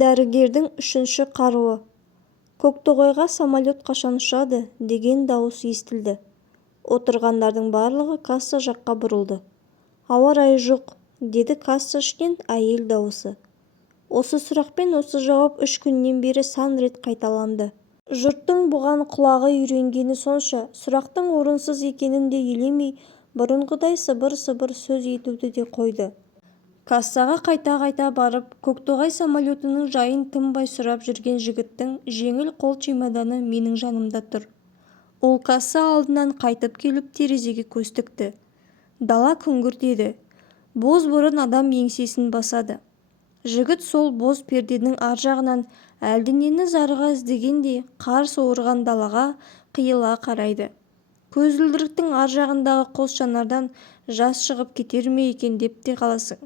Дәрігердің үшінші қаруы. Көктоғайға самолет қашан ұшады деген дауыс естілді. Отырғандардың барлығы касса жаққа бұрылды. Ауа райы жоқ, деді касса ішінен әйел дауысы. Осы сұрақпен осы жауап 3 күннен бері сан рет қайталанды. Жұрттың бұған құлағы үйренгені сонша, сұрақтың орынсыз екенін де елемей, бұрынғыдай сыбыр-сыбыр сөз етуді де қойды. Кассаға қайта-қайта барып, Көктоғай самолетінің жайын тынбай сұрап жүрген жігіттің жеңіл қол чемоданы менің жанымда тұр. Ол касса алдынан қайтып келіп терезеге көз тікті. Дала күңгірт еді. Боз бұрын адам еңсесін басады. Жігіт сол боз перденің ар жағынан әлденені зарыға іздегендей қар суырған далаға қиыла қарайды. Көзілдіріктің ар жағындағы қос жанардан жас шығып кетер ме екен деп те қаласың.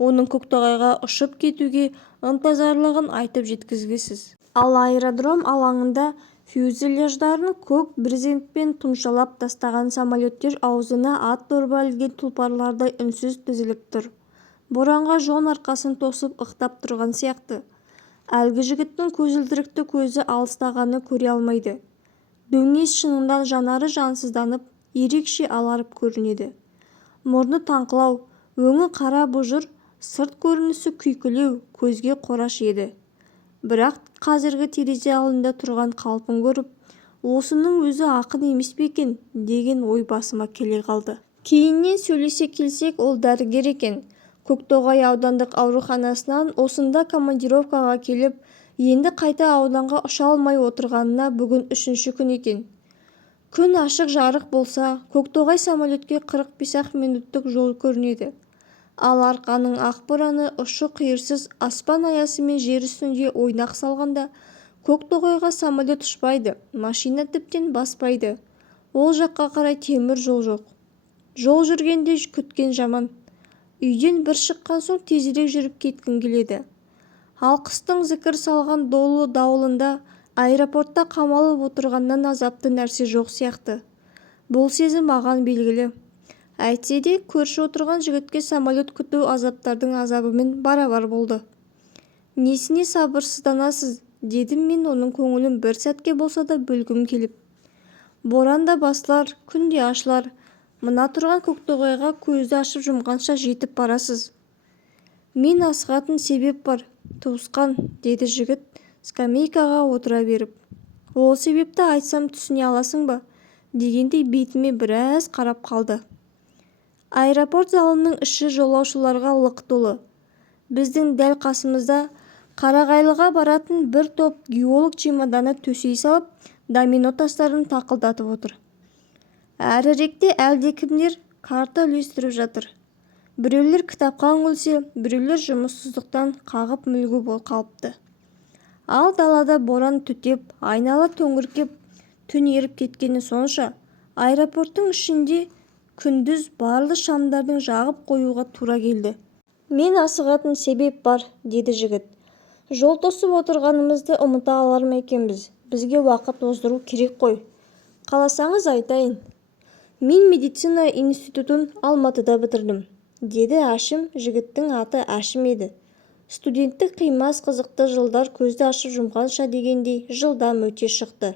Оның Көктоғайға ұшып кетуге ынтазарлығын айтып жеткізгісіз. Ал аэродром алаңында фюзеляждарын көк брезентпен тұмшалап тастаған самолеттер аузына ат дорба ілген тұлпарлардай үнсіз тізіліп тұр. Боранға жон арқасын тосып ықтап тұрған сияқты. Әлгі жігіттің көзілдірікті көзі алыстағаны көре алмайды. Дөңес шынынан жанары жансызданып, ерекше аларып көрінеді. Мұрны таңқылау, өңі қара бұжыр, сырт көрінісі күйкілеу, көзге қораш еді. Бірақ қазіргі терезе алдында тұрған қалпын көріп, осының өзі ақын емес пе екен деген ой басыма келе қалды. Кейіннен сөйлесе келсек, ол дәрігер екен. Көктоғай аудандық ауруханасынан осында командировкаға келіп, енді қайта ауданға ұша алмай отырғанына бүгін 3-ші күн екен. Күн ашық жарық болса, Көктоғай самолетке 45 минуттық жол көрінеді. Ал арқаның ақ бораны ұшы-қиырсыз аспан аясы мен жер үстінде ойнақ салғанда, Көктоғайға самолет ұшпайды, машина тіптен баспайды. Ол жаққа қарай темір жол жоқ. Жол жүргенде күткен жаман. Үйден бір шыққан соң тезірек жүріп кеткің келеді. Ал қыстың зікір салған долы дауылында аэропортта қамалып отырғаннан азапты нәрсе жоқ сияқты. Бұл сезім маған белгілі. Әйтсе де көрші отырған жігітке самолет күту азаптардың азабымен барабар болды. Несіне сабырсызданасыз, дедім мен оның көңілін бір сәтке болса да бөлгім келіп. Боран да басылар, күн де ашылар. Мына тұрған Көктоғайға көзді ашып жұмғанша жетіп барасыз. Мен асығатын себеп бар, туысқан, деді жігіт скамейкаға отыра беріп. Ол себепті айтсам түсіне аласың ба? Дегендей бетіме біраз қарап қалды. Аэропорт залының іші жолаушыларға лық толы. Біздің дәл қасымызда Қарағайлыға баратын бір топ геолог чемоданы төсей салып, домино тастарын тақылдатып отыр. Әріректе әлдекімдер карта үлестіріп жатыр. Біреулер кітапқа үңілсе, біреулер жұмыссыздықтан қағып мүлгі бол қалыпты. Ал далада боран түтеп, айнала төңіркеп, түн еріп кеткені сонша, аэропорттың ішінде күндіз барлы шамдардың жағып қоюға тура келді. Мен асығатын себеп бар, деді жігіт. Жол тосып отырғанымызды ұмыта алар ма екенбіз? Бізге уақыт оздыру керек қой. Қаласаңыз айтайын. Мен медицина институтын Алматыда бітірдім, деді Әшім. Жігіттің аты Әшім еді. Студенттік қимас қызықты жылдар көзді ашып жұмғанша дегендей жылдам өте шықты.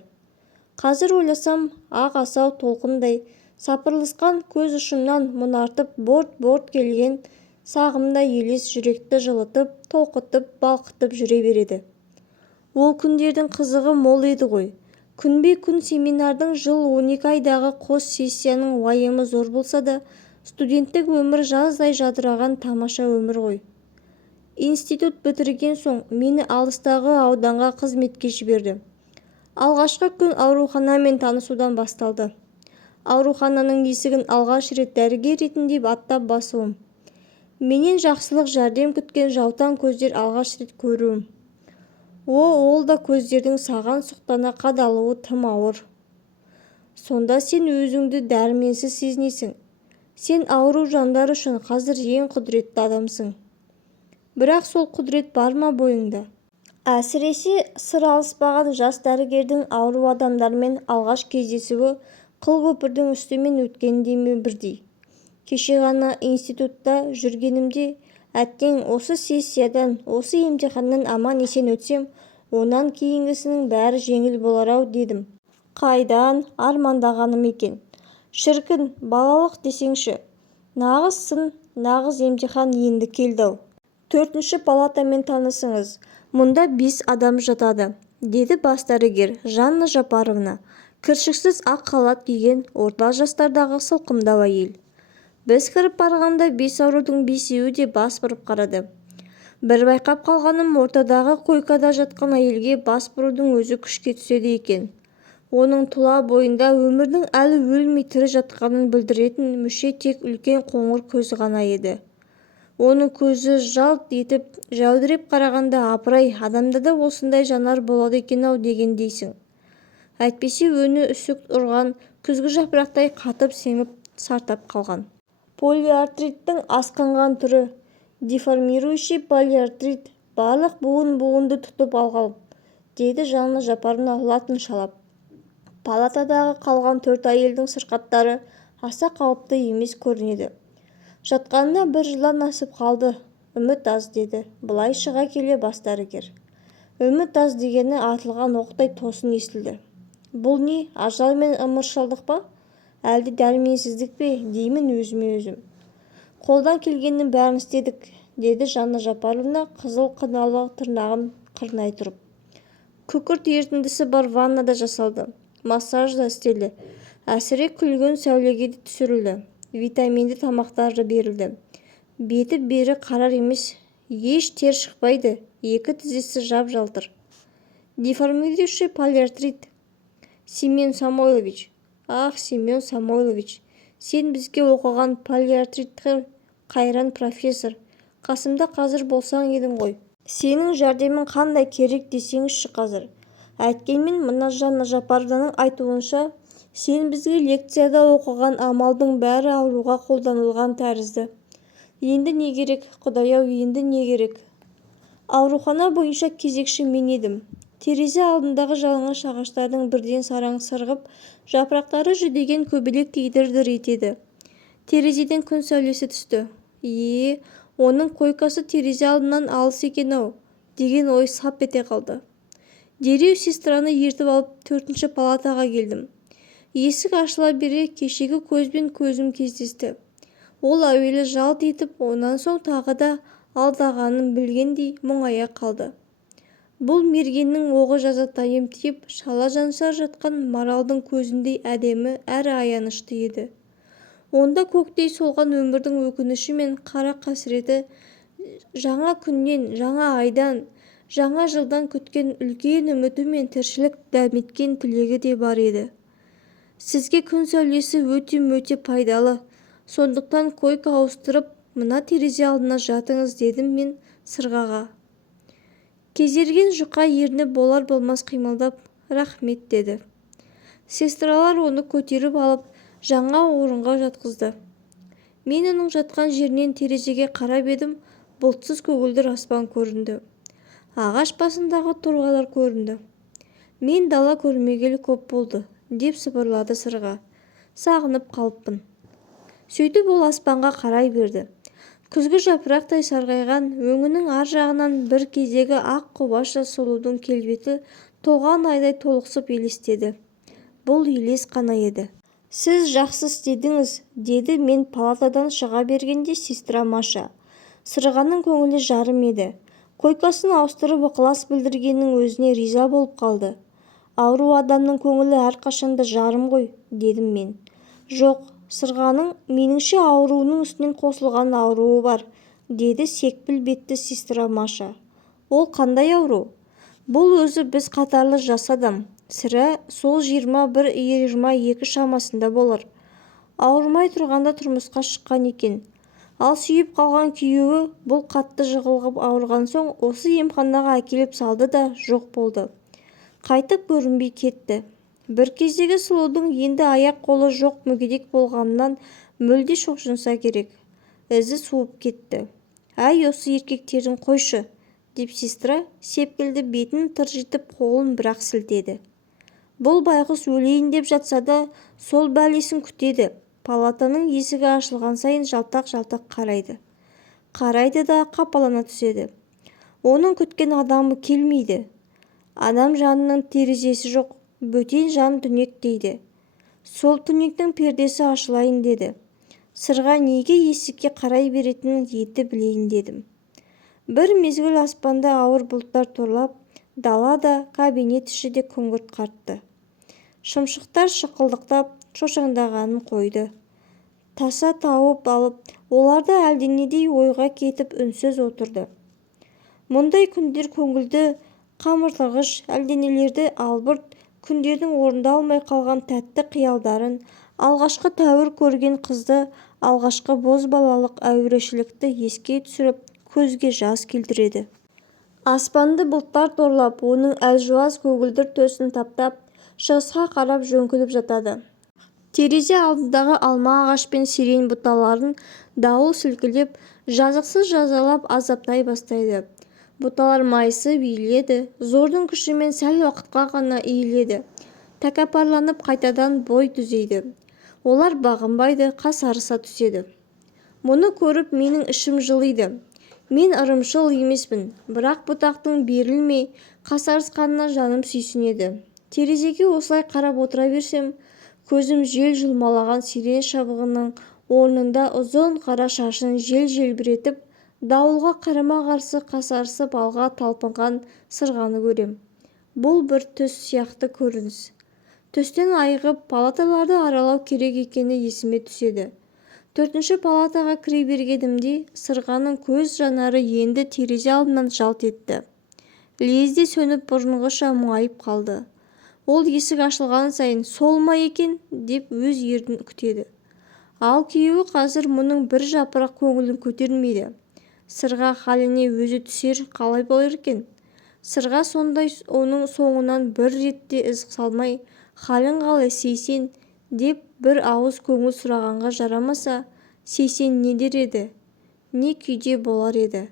Қазір ойласам, ақ асау толқындай сапырылысқан көз ұшымнан мұнартып борт-борт келген сағымдай елес жүректі жылытып, толқытып, балқытып жүре береді. Ол күндердің қызығы мол еді ғой. Күнбе-күн семинардың жыл 12 айдағы қос сессияның уайымы зор болса да, студенттік өмір жаздай жадыраған тамаша өмір ғой. Институт бітірген соң мені алыстағы ауданға қызметке жіберді. Алғашқы күн ауруханамен танысудан басталды. Аурухананың есігін алғаш рет дәрігер ретінде аттап басуым. Менен жақсылық жәрдем күткен жаутаң көздер алғаш рет көруім. Ол да көздердің саған сұқтана қадалуы тым ауыр. Сонда сен өзіңді дәрменсіз сезінесің. Сен ауру жандар үшін қазір ең құдіретті адамсың. Бірақ сол құдірет бар ма бойыңда? Әсіресе сыр алыспаған жас дәрігердің ауру адамдармен алғаш кездесуі қыл көпірдің үстімен өткендей ме бірдей. Кеше ғана институтта жүргенімде әттең осы сессиядан, осы емтиханнан аман-есен өтсем, онан кейінгісінің бәрі жеңіл болар-ау дедім. Қайдан армандағаным екен. Шіркін, балалық десеңші. Нағыз сын, нағыз емтихан енді келді-ау. 4-ші палатамен танысыңыз. Мұнда 5 адам жатады, деді бас дәрігер Жанна Жапаровна, кіршіксіз ақ халат киген орта жастардағы сылқымдау әйел. Біз кіріп барғанда 5 аурудың 5-еуі де бас бұрып қарады. Бір байқап қалғаным, ортадағы койкада жатқан әйелге бас бұрудың өзі күшке түседі екен. Оның тұла бойында өмірдің әлі өлмей тірі жатқанын білдіретін мүше тек үлкен қоңыр көзі ғана еді. Оның көзі жалт етіп жәудіреп қарағанда, апырай, адамда да осындай жанар болады екен-ау дегендейсің. Әйтпесе өңі үсік ұрған күзгі жапырақтай қатып семіп сартап қалған. Полиартриттің асқынған түрі, деформирующий полиартрит, барлық буын-буынды тұтып алған, деді Жанна Жапаровна латыншалап. Палатадағы қалған 4 әйелдің сырқаттары аса қауіпті емес көрінеді. Жатқанына 1 жылдан асып қалды. Үміт аз, деді былай шыға келе бас дәрігер. Үміт аз дегені атылған оқтай тосын естілді. Бұл не, ажал мен ымыршылдық па? Әлде дәрменсіздік пе, деймін өзіме өзім. Қолдан келгеннің бәрін істедік, деді Жанна Жапаровна қызыл қыналы тырнағын қырнай тұрып. Күкірт ерітіндісі бар ваннада жасалды. Массаж да істелді. Әсіре күлгін сәулеге де түсірілді. Витаминді тамақтары берілді. Беті бері қарар емес, еш тер шықпайды. 2 тізесі жап-жалтыр. Деформирующий полиартрит. Семен Самойлович. Ах, Семен Самойлович, сен бізге оқыған полиартритті қайран профессор. Қасымда қазір болсаң едің ғой. Сенің жәрдемің қандай керек десеңізші қазір. Әйткенмен мына Жанна Жапаровнаның айтуынша, сен бізге лекцияда оқыған амалдың бәрі ауруға қолданылған тәрізді. Енді не керек, Құдай-ау, енді не керек? Аурухана бойынша кезекші мен едім. Терезе алдындағы жалаңаш ағаштардың бірден сараң сырғып, жапырақтары жүдеген көбелек дір етеді. Терезеден күн сәулесі түсті. Оның койкасы терезе алдынан алыс екен-ау, деген ой сап ете қалды. Дереу сестраны ертіп алып 4-ші палатаға келдім. Есік ашыла бере кешегі көзбен көзім кездесті. Ол әуелі жалт етіп, онан соң тағы да алдағанын білгендей мұңая қалды. Бұл мергеннің оғы жазатайым тиіп, шала жансар жатқан маралдың көзіндей әдемі әрі аянышты еді. Онда көктей солған өмірдің өкініші мен қара қасіреті, жаңа күннен, жаңа айдан, жаңа жылдан күткен үлкен үміті мен тіршілік дәметкен тілегі де бар еді. Сізге күн сәулесі өте пайдалы. Сондықтан койка ауыстырып, мына терезе алдына жатыңыз, дедім мен сырғаға. Кезерген жұқа ерні болар-болмас қимылдап, рахмет, деді. Сестралар оны көтеріп алып, жаңа орынға жатқызды. Мен оның жатқан жерінен терезеге қарап едім, бұлтсыз көгілдір аспан көрінді. Ағаш басындағы торғайлар көрінді. Мен дала көрмегелі көп болды, деп сыбырлады сырға. Сағынып қалыппын. Сөйтіп ол аспанға қарай берді. Күзгі жапырақтай сарғайған өңінің ар жағынан бір кездегі ақ құбаша сұлудың келбеті толған айдай толықсып елестеді. Бұл елес қана еді. Сіз жақсы істедіңіз, деді мен палатадан шыға бергенде сестра Маша. Сырғаның көңілі жарым еді. Койкасын ауыстырып ықылас білдіргеннің өзіне риза болып қалды. Ауру адамның көңілі әрқашанда жарым ғой, дедім мен. Жоқ, сырғаның меніңше ауруының үстінен қосылған ауруы бар, деді секпіл бетті сестра Маша. Ол қандай ауру? Бұл өзі біз қатарлы жас адам. Сірә сол 21-22 шамасында болар. Ауырмай тұрғанда тұрмысқа шыққан екен. Ал сүйіп қалған күйеуі бұл қатты жығылғып ауырған соң осы емханаға әкеліп салды да жоқ болды. Қайтып көрінбей кетті. Бір кездегі сұлудың енді аяқ-қолы жоқ мүгедек болғанынан мүлде шошынса керек. Ізі суып кетті. Әй, осы еркектерін қойшы, деп сестра сепкілді бетін тыржитып қолын бірақ сілтеді. Бұл байғұс өлейін деп жатса да сол бәлесін күтеді. Палатаның есігі ашылған сайын жалтақ-жалтақ қарайды. қарайды да қапалана түседі. Оның күткен адамы келмейді. Адам жанының терезесі жоқ, бөтен жан түнек дейді. Сол түнектің пердесі ашылайын деді. Сырға неге есікке қарай беретінін еті білейін дедім. Бір мезгіл аспанда ауыр бұлттар торлап, дала да, кабинет іші де күңгірт қартты. Шымшықтар шықылдықтап шошаңдағанын қойды. Таса тауып алып, оларды әлденедей ойға кетіп үнсіз отырды. Мұндай күндер көңілді қамыртығыш әлденелерді албырт, күндердің орындалмай қалған тәтті қиялдарын, алғашқы тәуір көрген қызды, алғашқы бозбалалық әурешілікті еске түсіріп, көзге жас келтіреді. Аспанды бұлттар торлап, оның әлжуаз көгілдір төсін таптап, шығысқа қарап жөңкіліп жатады. Терезе алдындағы алма ағаш пен сирень бұталарын дауыл сілкілеп, жазықсыз жазалап азаптай бастайды. Бұталар майысып иіледі, зордың күшімен сәл уақытқа ғана иіледі. Тәкаппарланып қайтадан бой түзейді. Олар бағынбайды, қасарыса түседі. Мұны көріп менің ішім жылиды. Мен ырымшыл емеспін, бірақ бұтақтың берілмей қасарысқанына жаным сүйсінеді. Терезеге осылай қарап отыра берсем, көзім жел жұлмалаған сирень шабығының орнында ұзын қара шашын жел желбіретіп, дауылға қарама-қарсы қасарысып алға талпынған сырғаны көрем. Бұл бір түс сияқты көрініс. Түстен айығып, палаталарды аралау керек екені есіме түседі. 4-ші палатаға кіре бергенімде сырғаның көз жанары енді терезе алдынан жалт етті. Лезде сөніп бұрынғыша мұңайып қалды. Ол есік ашылған сайын сол ма екен деп өз ерін күтеді. Ал күйеуі қазір мұның бір жапырақ көңілін көтермейді. Сырға халіне өзі түсер қалай болар екен? Сырға сондай оның соңынан бір ретте із салмай, халің қалай Сейсен деп бір ауыз көңіл сұрағанға жарамаса, Сейсен не дер еді? Не күйде болар еді?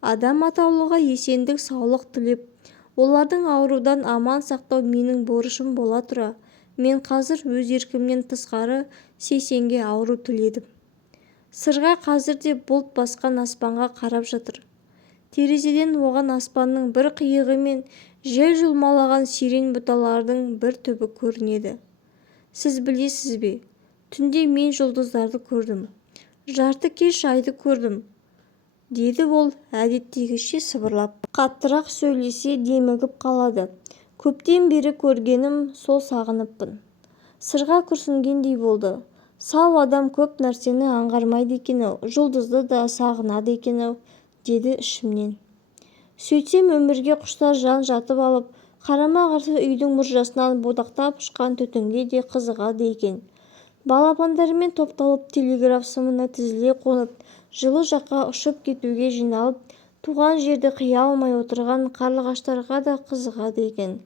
Адам атаулыға есендік саулық тілеп, олардың аурудан аман сақтау менің борышым бола тұра, мен қазір өз еркімнен тысқары Сейсенге ауру тіледім. Сырға қазір де бұлт басқан аспанға қарап жатыр. Терезеден оған аспанның бір қиығы мен жел жұлмалаған сирень бұталардың бір түбі көрінеді. Сіз білесіз бе? Түнде мен жұлдыздарды көрдім. Жарты кеш айды көрдім, деді ол әдеттегіше сыбырлап. Қаттырақ сөйлесе демігіп қалады. Көптен бері көргенім сол сағыныппын. Сырға күрсінгендей болды. Сау адам көп нәрсені аңғармайды екен-ау, жұлдызды да сағынады екен-ау, деді ішімнен. Сөйтсем өмірге құштар жан жатып алып, қарама-қарсы үйдің мұржасынан будақтап ұшқан түтінге де қызығады екен. Балапандарымен топталып телеграф сымына тізіле қонып, жылы жаққа ұшып кетуге жиналып, туған жерді қия алмай отырған қарлығаштарға да қызығады екен.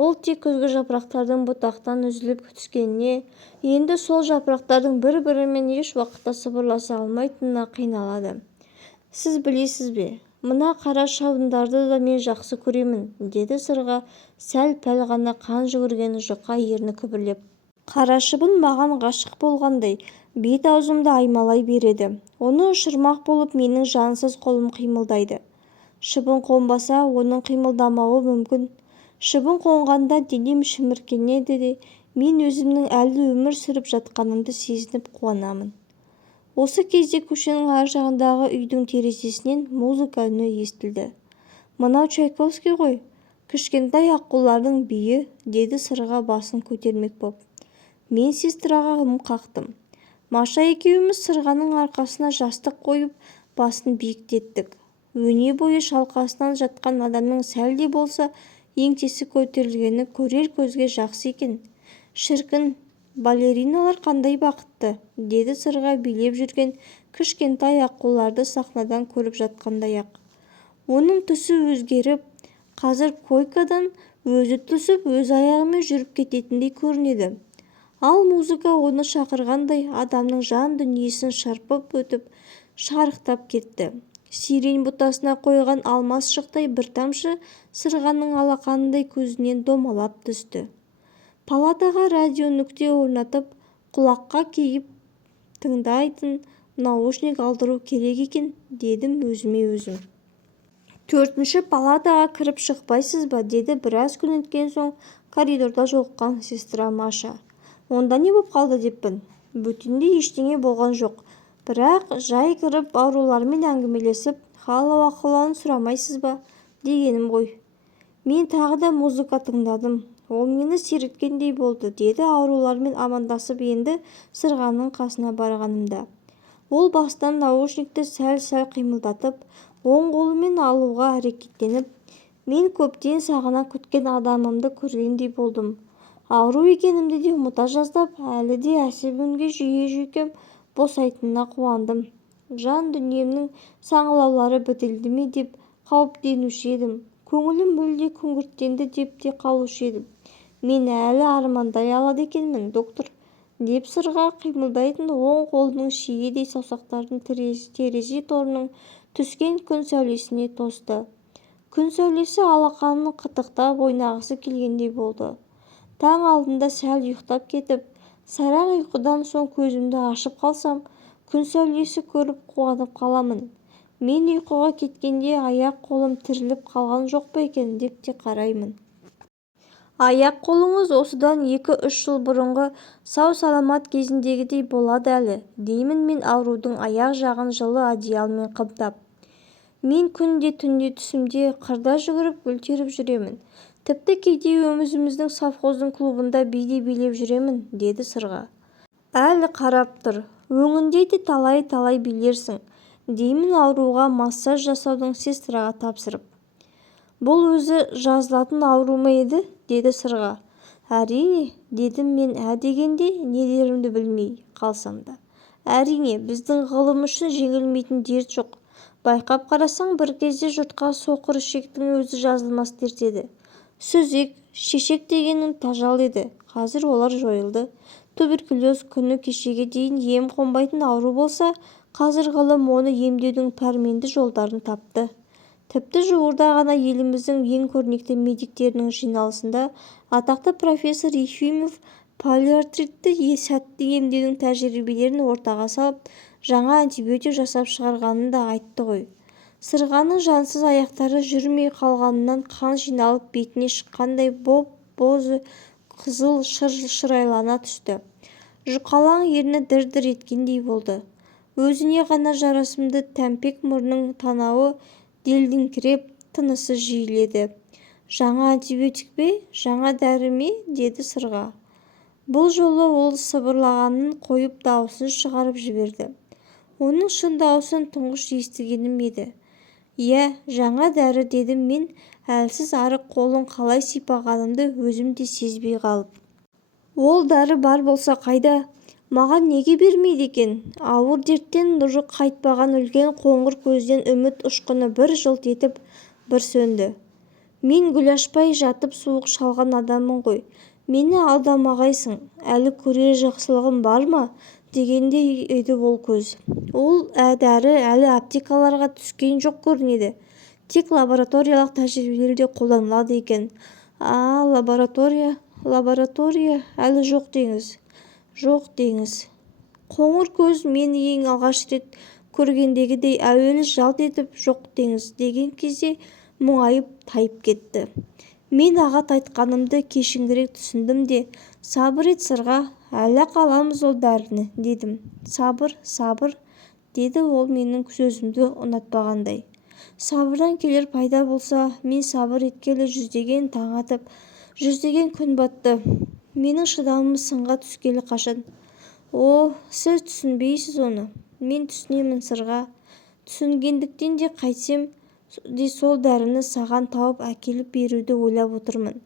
Ол тек күзгі жапырақтардың бұтақтан үзіліп түскеніне, енді сол жапырақтардың бір-бірімен еш уақытта сыбырласа алмайтынына қиналады. Сіз білесіз бе, мына қара шабындарды да мен жақсы көремін, деді сырға сәл-пәл ғана қан жүгірген жұқа ерні күбірлеп. Қара шыбын маған ғашық болғандай, бет-аузымды аймалай береді. Оны ұшырмақ болып менің жансыз қолым қимылдайды. Шыбын қонбаса, оның қимылдамауы мүмкін. Шыбын қонғанда денем шіміркенеді де, мен өзімнің әлі өмір сүріп жатқанымды сезініп қуанамын. Осы кезде көшенің ар жағындағы үйдің терезесінен музыка үні естілді. Мынау Чайковский ғой, кішкентай аққулардың биі, деді сырға басын көтермек боп. Мен сестраға ым қақтым. Маша екеуміз сырғаның арқасына жастық қойып, басын биіктеттік. Өне бойы шалқасынан жатқан адамның сәлде болса еңсесі көтерілгені көрер көзге жақсы екен. Шіркін, балериналар қандай бақытты, деді сырға билеп жүрген кішкентай аққуларды сахнадан көріп жатқандай-ақ. Оның түсі өзгеріп, қазір койкадан өзі түсіп, өз аяғымен жүріп кететіндей көрінеді. Ал музыка оны шақырғандай адамның жан дүниесін шарпып өтіп, шарықтап кетті. Сирень бұтасына қойған алмас шықтай бір тамшы сырғаның алақанындай көзінен домалап түсті. Палатаға радио нүкте орнатып, құлаққа киіп тыңдайтын наушник алдыру керек екен, дедім өзіме өзім. 4-ші палатаға кіріп шықпайсыз ба, деді біраз күн өткен соң коридорда жолыққан сестра Маша. Онда не боп қалды деппін. Бөтенде ештеңе болған жоқ, бірақ жай кіріп аурулармен әңгімелесіп, хал-ахуалын сұрамайсыз ба дегенім ғой. Мен тағы да музыка тыңдадым, ол мені сергіткендей болды, деді аурулармен амандасып енді Сырғаның қасына барғанымда. Ол бастан наушникті сәл-сәл қимылдатып, оң қолымен алуға әрекеттеніп, мен көптен сағына күткен адамымды көргендей болдым. Ауру екенімді де ұмыта жаздап, әлі де әсем үнге жүйке-жүйкем босайтынына қуандым. Жан дүниемнің саңылаулары бітелді ме деп қауіптенуші едім. Көңілім мүлде күңгірттенді деп те қалушы едім. Мен әлі армандай алады екенмін, доктор, деп Сырға қимылдайтын оң қолының шиедей саусақтарын терезе торының түскен күн сәулесіне тосты. Күн сәулесі алақанын қытықтап ойнағысы келгендей болды. Таң алдында сәл ұйықтап кетіп, сараң ұйқыдан соң көзімді ашып қалсам, күн сәулесі көріп қуанып қаламын. Мен ұйқыға кеткенде аяқ-қолым тіріліп қалған жоқ па екен деп те қараймын. Аяқ-қолыңыз осыдан 2-3 жыл бұрынғы сау-саламат кезіндегідей болады әлі, деймін мен аурудың аяқ жағын жылы одеялмен қымтап. Мен күнде түнде түсімде қырда жүгіріп гүл жүремін. Тіпті кейде өзіміздің совхоздың клубында биде билеп жүремін, деді Сырға. Әлі қарап тұр, өңінде де талай-талай билерсің, деймін ауруға массаж жасаудың сестраға тапсырып. Бұл өзі жазылатын ауру ма еді, деді Сырға. Әрине, дедім мен дегенде не дерімді білмей қалсам да. Әрине, біздің ғылым үшін жеңілмейтін дерт жоқ. Байқап қарасаң, бір кезде жұртқа соқыр ішектің өзі жазылмас дерт еді. Сүзек, шешек дегенің тажал еді. Қазір олар жойылды. Туберкулез күні кешеге дейін ем қонбайтын ауру болса, қазір ғылым оны емдеудің пәрменді жолдарын тапты. Тіпті жуырда ғана еліміздің ең көрнекті медиктерінің жиналысында атақты профессор Ефимов полиартритті сәтті емдеудің тәжірибелерін ортаға салып, жаңа антибиотик жасап шығарғанын да айтты ғой. Сырғаның жансыз аяқтары жүрмей қалғанынан қан жиналып бетіне шыққандай боз қызыл шырайлана түсті. Жұқалаң ерні дір-дір еткендей болды. Өзіне ғана жарасымды тәмпек мұрның танауы делдіңкіреп, тынысы жиіледі. Жаңа антибиотик пе, жаңа дәрі ме, деді Сырға. Бұл жолы ол сыбырлағанын қойып дауысын шығарып жіберді. Оның шын дауысын тұңғыш естігенім еді. Иә, жаңа дәрі, дедім мен, әлсіз арық қолын қалай сипағанымды өзім де сезбей қалып. Ол дәрі бар болса қайда? Маған неге бермейді екен? Ауыр дерттен қайтпаған үлкен қоңыр көзден үміт ұшқыны бір жылт етіп, бір сөнді. Мен гүл ашпай жатып суық шалған адаммын ғой. Мені алдамағайсың, әлі көрер жақсылығым бар ма? Дегендей еді ол көз. Ол дәрі әлі аптекаларға түскен жоқ көрінеді. Тек лабораториялық тәжірибелерде қолданылады екен. Лаборатория әлі жоқ деңіз. Жоқ деңіз. Қоңыр көз мені ең алғаш рет көргендегідей әуелі жалт етіп жоқ деңіз деген кезде мұңайып тайып кетті. Мен ағат айтқанымды кешіңгірек түсіндім де, сабыр ет Сырға, әлі қаламыз ол дәріні, дедім. Сабыр, деді ол менің сөзімді ұнатпағандай. Сабырдан келер пайда болса, мен сабыр еткелі жүздеген таң атып, жүздеген күн батты. Менің шыдамым сынға түскелі қашан. Сіз түсінбейсіз оны. Мен түсінемін Сырға. Түсінгендіктен де қайтсем де сол дәріні саған тауып әкеліп беруді ойлап отырмын.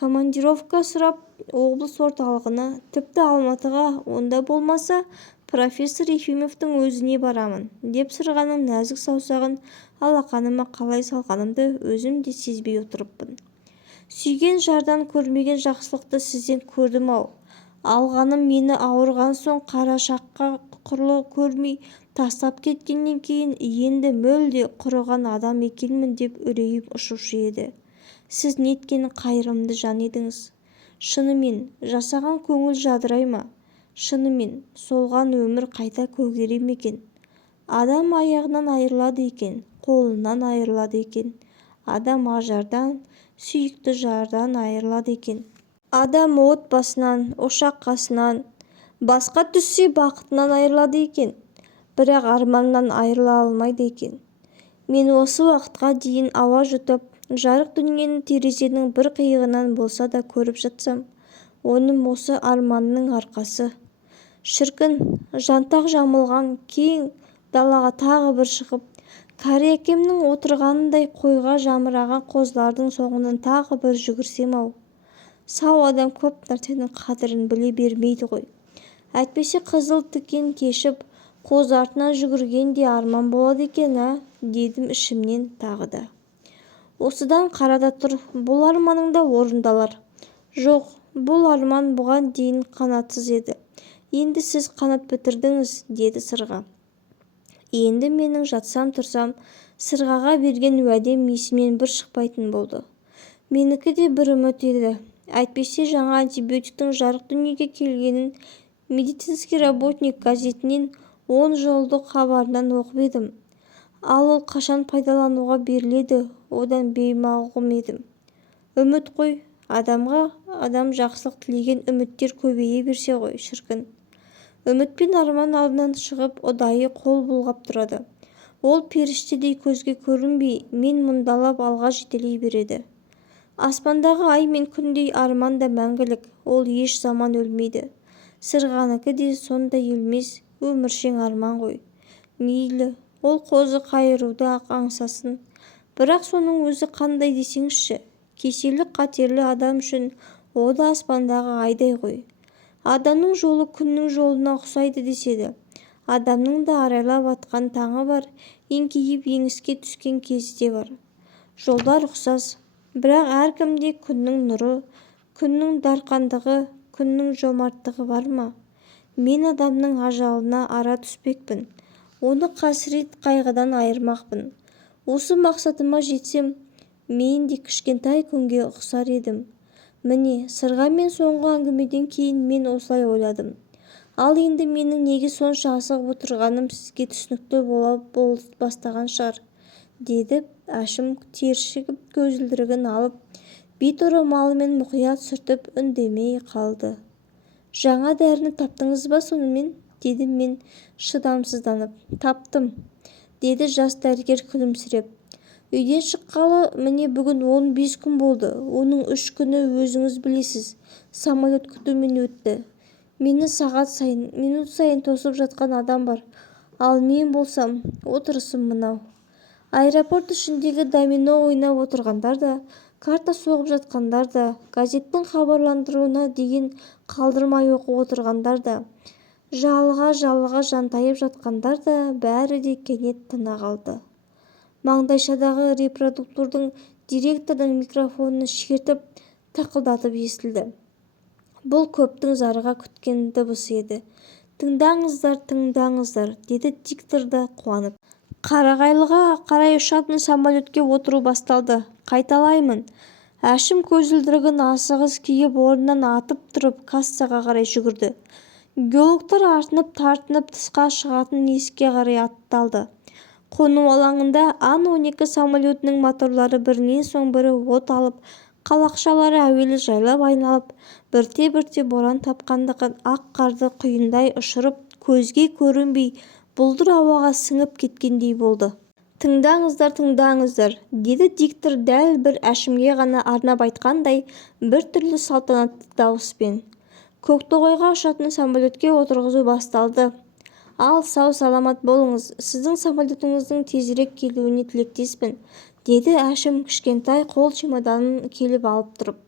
Командировка сұрап облыс орталығына, тіпті Алматыға, онда болмаса профессор Ефимовтың өзіне барамын, деп Сырғаның нәзік саусағын алақаныма қалай салғанымды өзім де сезбей отырыппын. Сүйген жардан көрмеген жақсылықты сізден көрдім-ау. Алғаным мені ауырған соң қарашаққа құрлы көрмей тастап кеткеннен кейін енді мүлде құрыған адам екенмін деп үрейім ұшушы еді. Сіз неткен қайырымды жан едіңіз. Шынымен, жасаған көңіл жадырай ма? Шынымен, солған өмір қайта көгере ме екен? Адам аяғынан айырылады екен, қолынан айырылады екен. Адам ажардан, сүйікті жардан айырылады екен. Адам отбасынан, ошақ қасынан, басқа түссе бақытынан айырылады екен. Бірақ арманнан айырыла алмайды екен. Мен осы уақытқа дейін ауа жұтып, жарық дүниені терезенің бір қиығынан болса да көріп жатсам, оным осы арманның арқасы. Шіркін, жантақ жамылған кең далаға тағы бір шығып, кәрі әкемнің отырғанындай қойға жамыраған қозылардың соңынан тағы бір жүгірсем-ау. Сау адам көп нәрсенің қадірін біле бермейді ғой. Әйтпесе қызыл тікен кешіп, қозы артынан жүгірген де арман болады екен, дедім ішімнен тағы да. Осыдан қарада тұр, бұл арманың да орындалар. Жоқ, бұл арман бұған дейін қанатсыз еді. Енді сіз қанат бітірдіңіз, деді сырға. Енді менің жатсам-тұрсам, сырғаға берген уәдем есімнен бір шықпайтын болды. Менікі де бір үміт еді. Әйтпесе жаңа антибиотиктің жарық дүниеге келгенін медицинский работник газетінен 10 жылдық хабарынан оқып едім. Ал ол қашан пайдалануға беріледі, одан беймағлұм едім. Үміт қой, адамға адам жақсылық тілеген үміттер көбейе берсе ғой, шіркін. Үміт пен арман алдынан шығып, ұдайы қол бұлғап тұрады. Ол періштедей көзге көрінбей, мен мұндалап алға жетелей береді. Аспандағы ай мен күндей арман да мәңгілік, ол еш заман өлмейді. Сырғаныкі де сондай өлмес, өміршең арман ғой. Мейлі, ол қозы қайыруды аңсасын. Бірақ соның өзі қандай десеңізші, кеселі қатерлі адам үшін о да аспандағы айдай ғой. Адамның жолы күннің жолына ұқсайды деседі. Адамның да арайлап атқан таңы бар, еңкейіп еңіске түскен кезі де бар. Жолдар ұқсас, бірақ әркімде күннің нұры, күннің дарқандығы, күннің жомарттығы бар ма? Мен адамның ажалына ара түспекпін. Оны қасірет қайғыдан айырмақпын. Осы мақсатыма жетсем, мен де кішкентай күнге ұқсар едім. Міне, сырға мен соңғы әңгімеден кейін мен осылай ойладым. Ал енді менің неге сонша асығып отырғаным сізге түсінікті бола бастаған шығар, деді Әшім тершігіп көзілдірігін алып, бет орамалымен мұқият сүртіп үндемей қалды. Жаңа дәріні таптыңыз ба сонымен? Дедім мен шыдамсызданып. Таптым, деді жас дәрігер күлімсіреп. Үйден шыққалы міне бүгін 15 күн болды. Оның 3 күні өзіңіз білесіз, самолет күтумен өтті. Мені сағат сайын, минут сайын тосып жатқан адам бар. Ал мен болсам, отырысым мынау. Аэропорт ішіндегі домино ойнап отырғандар да, карта соғып жатқандар да, газеттің хабарландыруына деген қалдырмай оқып отырғандар да, жалыға жантайып жатқандар да, бәрі де кенет тына қалды. Маңдайшадағы репродуктордың директордың микрофонын шертіп, тақылдатып естілді. Бұл көптің зарыға күткен дыбысы еді. Тыңдаңыздар, деді диктор да қуанып. Қарағайлыға қарай ұшатын самолетке отыру басталды. Қайталаймын. Әшім көзілдірігін асығыс киіп орнынан атып тұрып кассаға қарай жүгірді. Геологтар артынып-тартынып тысқа шығатын есікке қарай атталды. Қону алаңында Ан-12 самолетінің моторлары бірінен соң бірі от алып, қалақшалары әуелі жайлап айналып, бірте-бірте боран тапқандығын ақ қарды құйындай ұшырып, көзге көрінбей бұлдыр ауаға сіңіп кеткендей болды. Тыңдаңыздар, деді диктор дәл бір Әшімге ғана арнап айтқандай бір түрлі салтанатты дауыспен. Көктоғайға ұшатын самолетке отырғызу басталды. Ал сау-саламат болыңыз, сіздің самолетіңіздің тезірек келуіне тілектеспін, деді Әшім кішкентай қол чемоданын келіп алып тұрып.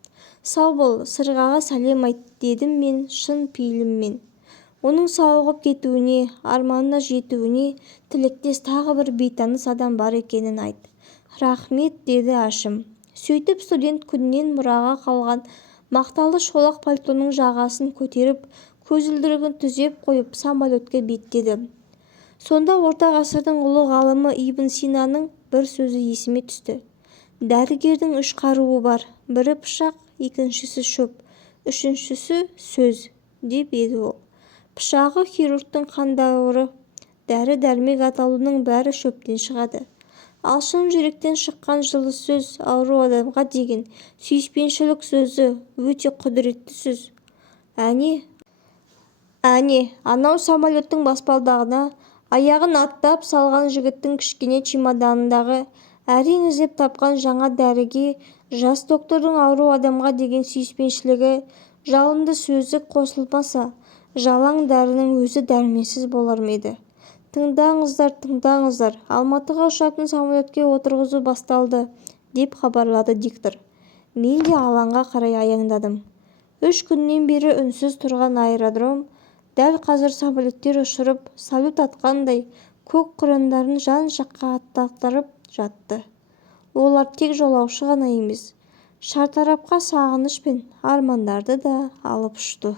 Сау бол, сырғаға сәлем айт, дедім мен шын пейіліммен. Оның сауығып кетуіне, арманына жетуіне тілектес тағы бір бейтаныс адам бар екенін айт. Рахмет, деді Әшім. Сөйтіп студент күннен мұраға қалған мақталы шолақ пальтоның жағасын көтеріп, көзілдірігін түзеп қойып самолетке беттеді. Сонда орта ғасырдың ұлы ғалымы Ибн Синаның бір сөзі есіме түсті. Дәрігердің 3 қаруы бар, бірі пышақ, екіншісі шөп, үшіншісі сөз, деп еді ол. Пышағы хирургтың қандауыры, дәрі-дәрмек атаулының бәрі шөптен шығады. Ал шын жүректен шыққан жылы сөз ауру адамға деген сүйіспеншілік сөзі өте құдіретті сөз. Әне, анау самолеттің баспалдағына аяғын аттап салған жігіттің кішкене чемоданындағы әрең іздеп тапқан жаңа дәріге жас доктордың ауру адамға деген сүйіспеншілігі, жалынды сөзі қосылмаса, жалаң дәрінің өзі дәрменсіз болар ма еді? Тыңдаңыздар, Алматыға ұшатын самолетке отырғызу басталды, деп хабарлады диктор. Мен де алаңға қарай аяңдадым. 3 күннен бері үнсіз тұрған аэродром дәл қазір самолеттер ұшырып, салют атқандай көк қырандарын жан-жаққа аттастырып жатты. Олар тек жолаушы ғана емес, шартарапқа сағыныш пен армандарды да алып ұшты.